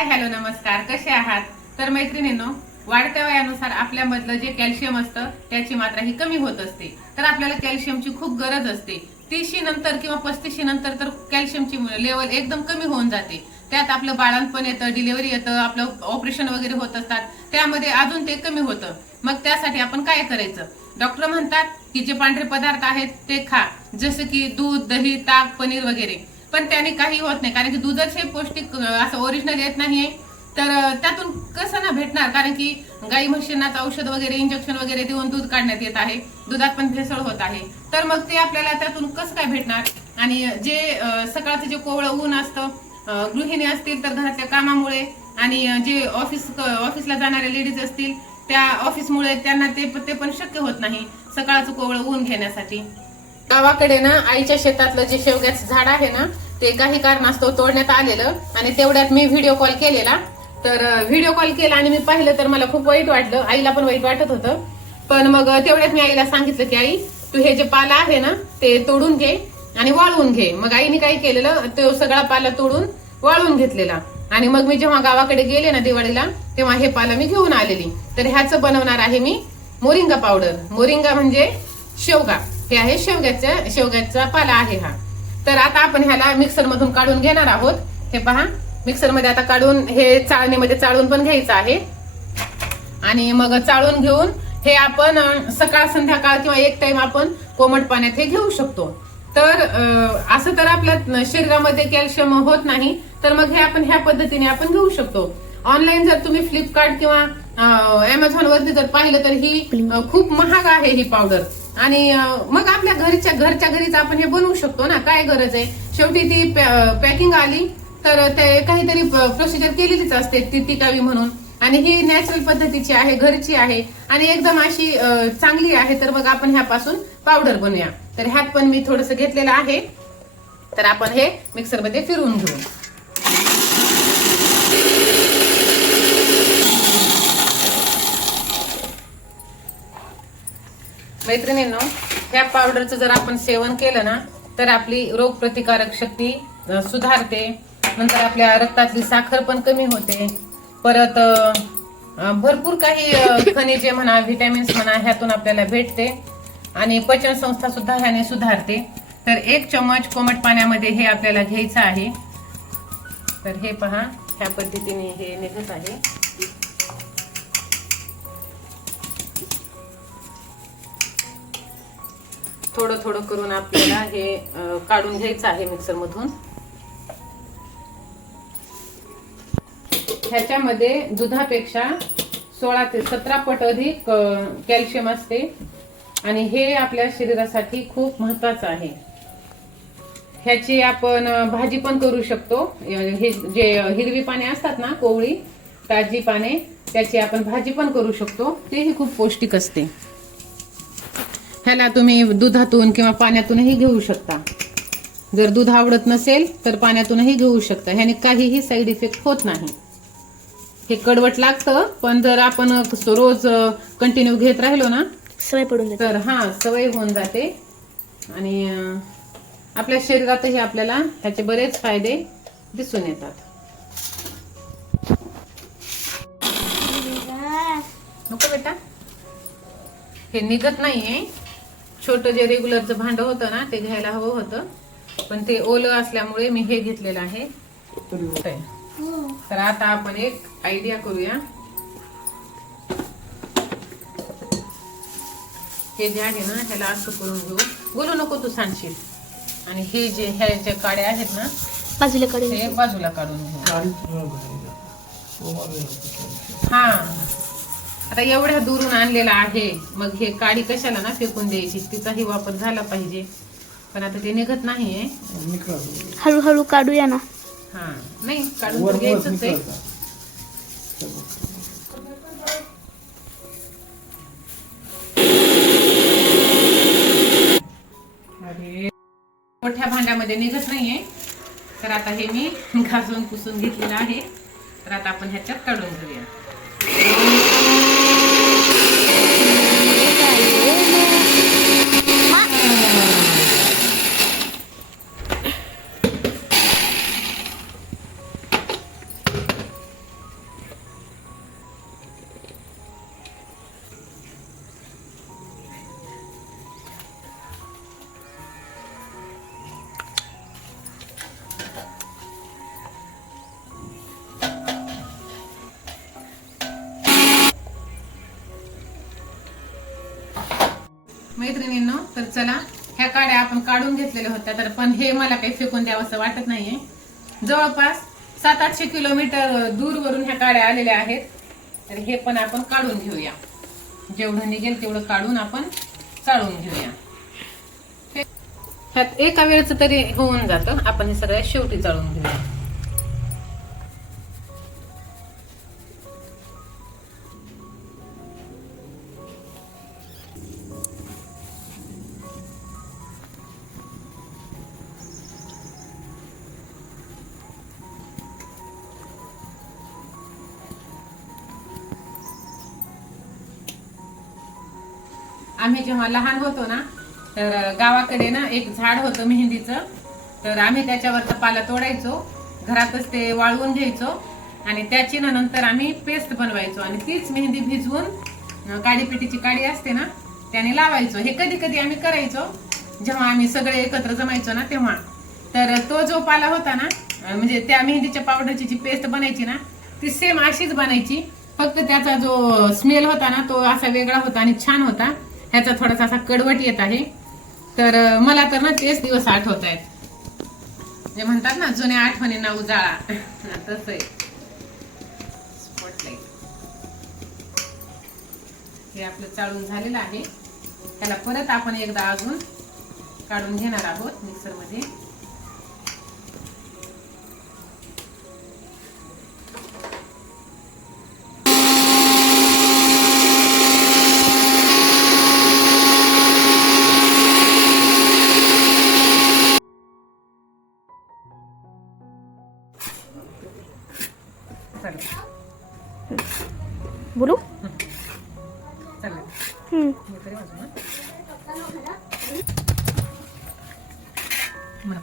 Hi hello नमस्कार, कसे आहात? तर मैत्रिणींनो, वाढत्या वयानुसार आपल्यामधलं जे कॅल्शियम असतं त्याची मात्रा ही कमी होत असते. तर आपल्याला कॅल्शियमची खूप गरज असते. 30 नंतर किंवा 35 नंतर तर कॅल्शियमची लेवल एकदम कमी होऊन जाते. त्यात आपलं बाळंतपण येतं, डिलिव्हरी येतं, आपलं ऑपरेशन वगैरे होत असतात, त्यामध्ये अजून ते कमी होतं. मग त्यासाठी आपण काय करायचं? डॉक्टर म्हणतात की जे पांढरे पदार्थ आहेत ते खा, जसं की दूध, दही, ताक, पनीर वगैरे. पण त्याने काही होत नाही, कारण की दूधच हे पौष्टिक असं ओरिजिनल येत नाहीये. तर त्यातून कसं ना भेटणार, कारण की गाई म्हशींनाच औषध वगैरे इंजेक्शन वगैरे देऊन दूध काढण्यात येत आहे, दुधात पण भेसळ होत आहे. तर मग ते आपल्याला त्यातून कसं काय भेटणार? आणि जे सकाळचं जे कोवळं ऊन असतं, गृहिणी असतील तर घरातल्या कामामुळे, आणि जे ऑफिसला जाणारे लेडीज असतील त्या ऑफिसमुळे त्यांना ते पण शक्य होत नाही सकाळचं कोवळं ऊन घेण्यासाठी. गावाकडे ना आईच्या शेतातलं जे शेवग्याचं झाड आहे ना, ते काही कारणास्तव तोडण्यात आलेलं, आणि तेवढ्यात मी व्हिडिओ कॉल केलेला. तर व्हिडिओ कॉल केला आणि मी पाहिलं तर मला खूप वाईट वाटलं, आईला पण वाईट वाटत होतं. पण मग तेवढ्यात मी आईला सांगितलं की आई, तू हे जे पाला आहे ना ते तोडून घे आणि वाळवून घे. मग आईने काय केलेलं, तो सगळा पाला तोडून वाळवून घेतलेला. आणि मग मी जेव्हा गावाकडे गेले ना दिवाळीला, तेव्हा हे पाला मी घेऊन आलेली. तर ह्याचं बनवणार आहे मी मोरिंगा पावडर. मोरिंगा म्हणजे शेवगा, हे आहे शेवग्याचा पाला आहे हा. तर आता आपण ह्याला मिक्सर मधून काढून घेणार आहोत. हे पहा, मिक्सर मध्ये आता काढून हे चाळणीमध्ये चाळून पण घ्यायचं आहे. आणि मग चाळून घेऊन हे आपण सकाळ संध्याकाळ किंवा एक टाइम आपण कोमट पाण्यात हे घेऊ शकतो. तर असं तर आपल्या शरीरामध्ये कॅल्शियम होत नाही, तर मग हे आपण ह्या पद्धतीने आपण घेऊ शकतो. ऑनलाईन जर तुम्ही फ्लिपकार्ट किंवा अमेझॉन वरती जर पाहिलं तर ही खूप महाग आहे ही पावडर. आणि मग आपल्या घरच्या घरीच आपण हे बनवू शकतो ना, काय गरज आहे. शेवटी ती पॅकिंग आली तर ते काहीतरी प्रोसिजर केलेलीच असते ती टिकावी म्हणून. आणि ही नॅचरल पद्धतीची आहे, घरची आहे आणि एकदम अशी चांगली आहे. तर मग आपण ह्यापासून पावडर बनवूया. तर ह्यात पण मी थोडंसं घेतलेलं आहे. तर आपण हे मिक्सर मध्ये फिरवून घेऊ. मैत्रिणींनो, ह्या पावडरचं जर आपण सेवन केलं ना तर आपली रोगप्रतिकारक शक्ती सुधारते. नंतर आपल्या रक्तातली साखर पण कमी होते. परत भरपूर काही खनिजे म्हणा, व्हिटॅमिन्स म्हणा, ह्यातून आपल्याला भेटते. आणि पचन संस्था सुद्धा ह्याने सुधारते. तर 1 चम्मच कोमट पाण्यामध्ये हे आपल्याला घ्यायचं आहे. तर हे पहा, ह्या पद्धतीने हे निघत आहे. थोडं थोडं करून आपल्याला हे काढून घ्यायचं आहे मिक्सर मधून. ह्याच्यामध्ये दुधापेक्षा 16 ते 17 पट अधिक कॅल्शियम असते आणि हे आपल्या शरीरासाठी खूप महत्वाचं आहे. ह्याची आपण भाजी पण करू शकतो. हे जे हिरवी पाने असतात ना, कोवळी ताजी पाने, त्याची आपण भाजी पण करू शकतो. तेही खूप पौष्टिक असते. ह्याला तुम्ही दुधातून किंवा पाण्यातूनही घेऊ शकता. जर दूध आवडत नसेल तर पाण्यातूनही घेऊ शकता. ह्याने काहीही साईड इफेक्ट होत नाही. हे कडवट लागतं, पण जर आपण रोज कंटिन्यू घेत राहिलो ना सवय पडून जाते. तर सवय होऊन जाते. आणि आपल्या शरीरातही आपल्याला ह्याचे बरेच फायदे दिसून येतात. नको बेटा, हे निघत नाहीये. छोटं जे रेग्युलरचं भांड होतं ना ते घ्यायला हवं होतं, पण ते ओलं असल्यामुळे मी हे घेतलेलं आहे. तर आता आपण एक आयडिया करूया. हे जे आहे ना ह्याला असं करून घेऊ. बोलू नको, तू सांडशील. आणि हे जे ह्याच्या काड्या आहेत ना बाजूला काढून हे बाजूला काढून घेऊ. हा, आता एवढ्या दुरून आणलेला आहे, मग हे काडी कशाला ना फेकून द्यायची, तिचाही वापर झाला पाहिजे. पण आता ते निघत नाहीये. हळूहळू काढूया ना. हा, नाही काढून घ्यायचंच आहे. अरे, मोठ्या भांड्यामध्ये निघत नाहीये. तर आता हे मी घासून पुसून घेतलेलं आहे. तर आता आपण ह्याच्यात काढून घेऊया. मैत्रिणींनो, तर चला ह्या काड्या आपण काढून घेतलेल्या होत्या, तर पण हे मला काही फेकून द्यावंसं वाटत नाहीये. जवळपास 700-800 किलोमीटर दूरवरून ह्या काड्या आलेल्या आहेत. तर हे पण आपण काढून घेऊया. जेवढं निघेल तेवढं काढून आपण चाळून घेऊया. ह्यात एका वेळेच तरी होऊन जातं. आपण हे सगळ्या शेवटी चाळून घेऊया. आम्ही जेव्हा लहान होतो ना, तर गावाकडे ना एक झाड होतं मेहंदीचं. तर आम्ही त्याच्यावरचा पाला तोडायचो, घरातच ते वाळवून घ्यायचो आणि त्याची ना नंतर आम्ही पेस्ट बनवायचो आणि तीच मेहंदी भिजवून काडीपिटीची काडी असते ना त्याने लावायचो. हे कधी कधी आम्ही करायचो जेव्हा आम्ही सगळे एकत्र जमायचो ना तेव्हा. तर तो जो पाला होता ना, म्हणजे त्या मेहंदीच्या पावडरची जी पेस्ट बनायची ना ती सेम अशीच बनायची, फक्त त्याचा जो स्मेल होता ना तो असा वेगळा होता आणि छान होता. ह्याचा थोडासा असा कडवट येत आहे. तर मला तर ना तेच दिवस आठवत आहेत. जे म्हणतात ना जुन्या आठवणींना उजाळा, तसं आहे. स्पॉटलाइट हे आपलं चाळून झालेलं आहे. त्याला परत आपण एकदा अजून काढून घेणार आहोत मिक्सर मध्ये. बोलू. चालेल. मला